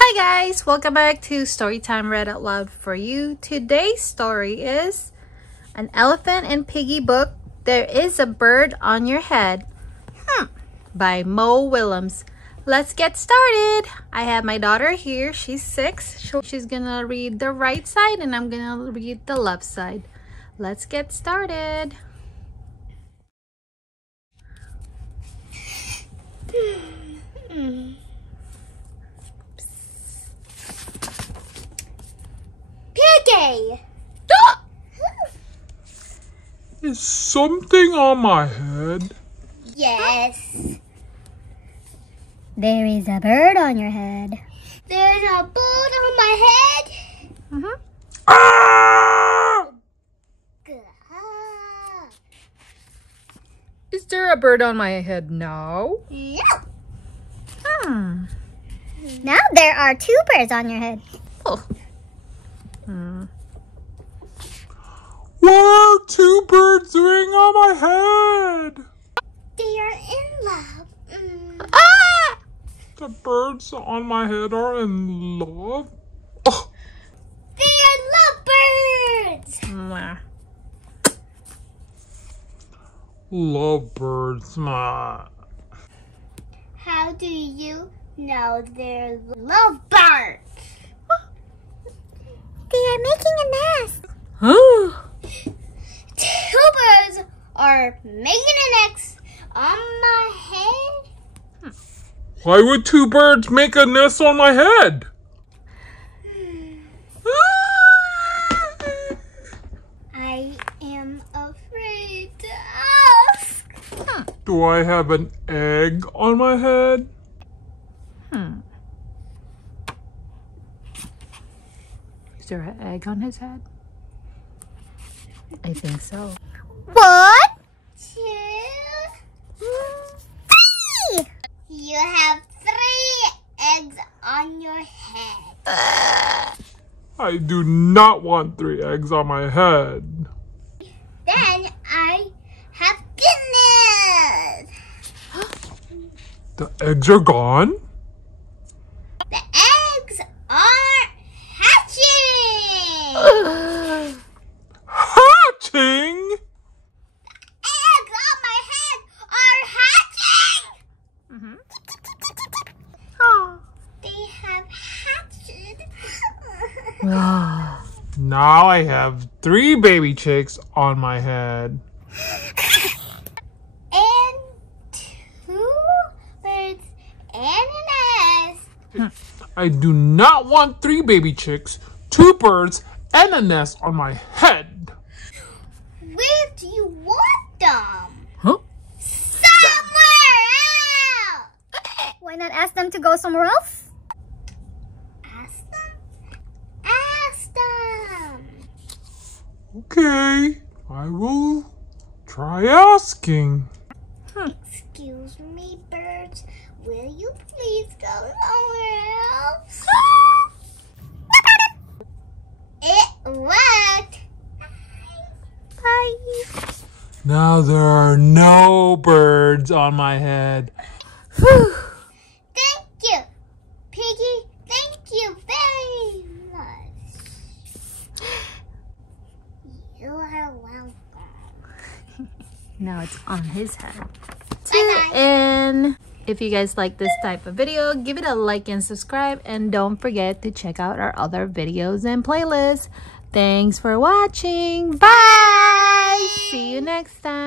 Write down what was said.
Hi guys, welcome back to Storytime Read Out Loud for you. Today's story is An Elephant and Piggie book, There is a Bird on Your Head by Willems. Let's get started. I have my daughter here. She's 6. She's gonna read the right side and I'm gonna read the left side. Let's get started. Piggie! Is something on my head? Yes. There is a bird on your head. There's a bird on my head. Ah! Is there a bird on my head now? No. Now there are 2 birds on your head. Oh. What are 2 birds doing on my head? They are in love. Ah! The birds on my head are in love? Oh, They are lovebirds. Mwah. lovebirds. How do you know they're lovebirds? They are making a nest. Huh? 2 birds are making a nest on my head. Why would 2 birds make a nest on my head? I am afraid to ask. Do I have an egg on my head? Is there an egg on his head? I think so. 1, 2. 3. You have 3 eggs on your head. I do not want 3 eggs on my head. Then I have good news. The eggs are gone? The eggs are hatching. Hatching? Eggs on my head are hatching. Oh. They have hatched. Now I have 3 baby chicks on my head. And 2 birds and an nest. I do not want 3 baby chicks, 2 birds, and a nest on my head. Where do you want them? Huh? Somewhere else. Why not ask them to go somewhere else? Ask them. Ask them. Okay, I will try asking. Excuse me, birds. Will you please go somewhere else? It worked. Bye. Now there are no birds on my head. Thank you, Piggie. Thank you very much. You are welcome. Now it's on his head. Bye-bye. And if you guys like this type of video, give it a like and subscribe. And don't forget to check out our other videos and playlists. Thanks for watching. Bye. See you next time.